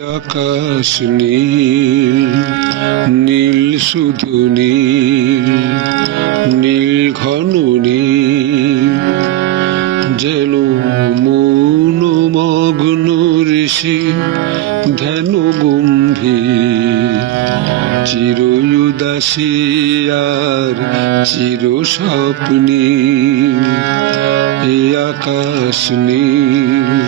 আকাশ নীল, নীল শুধু নীল, নীল ঘন নীল, যেন মৌনমগ্ন ঋষি ধ্যান গম্ভীর, চির উদাসী আর চির স্বপ্নী। এ আকাশ নীল,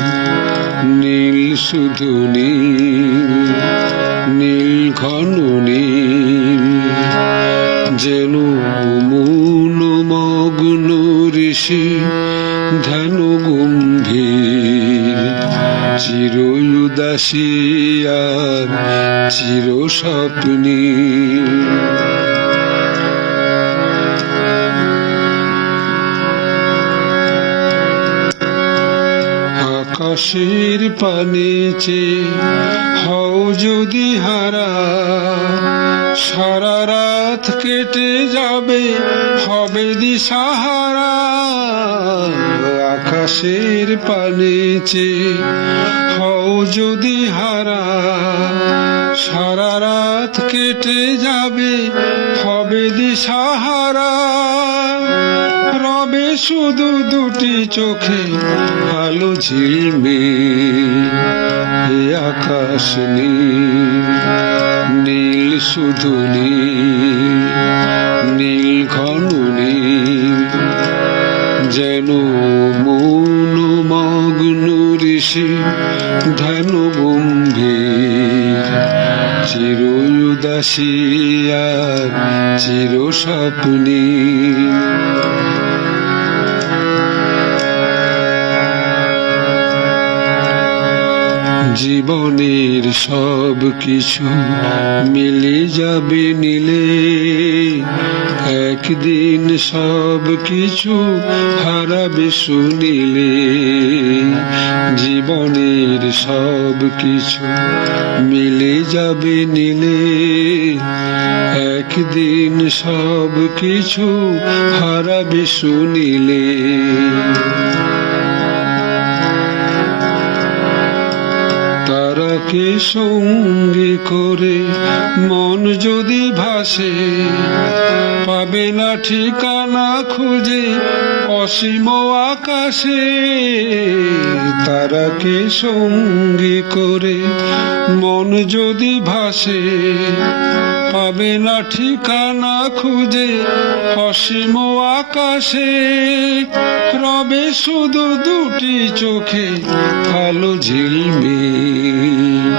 নীল শুধু নীল, নীল ঘন নীল, যেন মৌনমগ্ন ঋষি ধ্যান গম্ভীর, চির উদাসী আর চির স্বপ্নী। আকাশের পানে চেয়ে হও যদি হারা, সারা রাত কেটে যাবে হবে দিশাহারা। আকাশের পানে চেয়ে হও যদি হারা, সারা রাত কেটে যাবে হবে দিশাহারা। রবে শুধু দুটি চোখে আলো ঝিলমিল। এ আকাশ নীল, নীল শুধু নীল, নীল ঘন নীল, যেন মৌনমগ্ন ঋষি ধ্যান গম্ভীর, চির উদাসী আর চির স্বপ্নী। জীবনের সব কিছু মিলে যাবে নীলে, একদিন সব কিছু হারাবে শুনিলে। জীবনের সব কিছু মিলে যাবে নীলে, একদিন সব কিছু হারাবে শুনিলে। তারাকে সঙ্গী করে মন যদি ভাসে, পাবে না ঠিকানা খুঁজে অসীম আকাশে। তারাকে সঙ্গী করে মন যদি ভাসে, পাবে না ঠিকানা খুঁজে অসীম আকাশে। রবে শুধু দুটি চোখে আলো ঝিলমিল।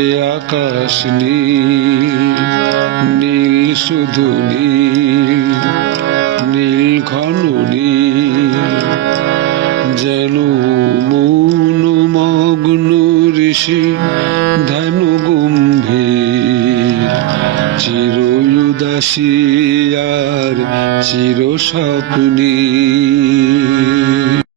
এ আকাশ নীল, নীল শুধু নীল, নীল ঘন নীল, যেন মৌনমগ্ন ঋষি ধ্যান গম্ভীর, চির উদাসী আর চির স্বপ্নী।